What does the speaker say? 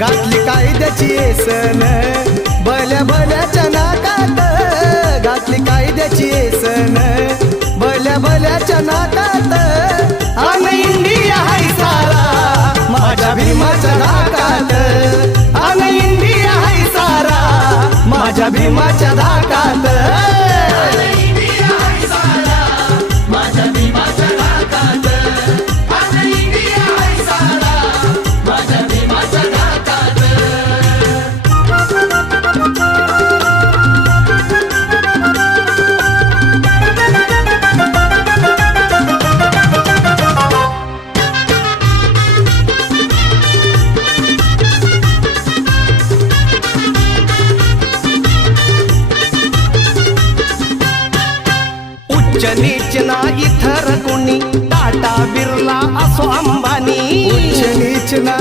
घातली कायद्याची येसन भल्या भल्याच्या नाकात, घातली कायद्याची येसन भल्या भल्याच्या नाकात. अन इंडिया हाय सारा माझ्या भीमाच्या धाकात, अन इंडिया हाय सारा माझ्या भीमाच्या धाकात. उच्च नीच ना इथर कुणी, टाटा बिर्ला असो अंबानी. उच्च नीच ना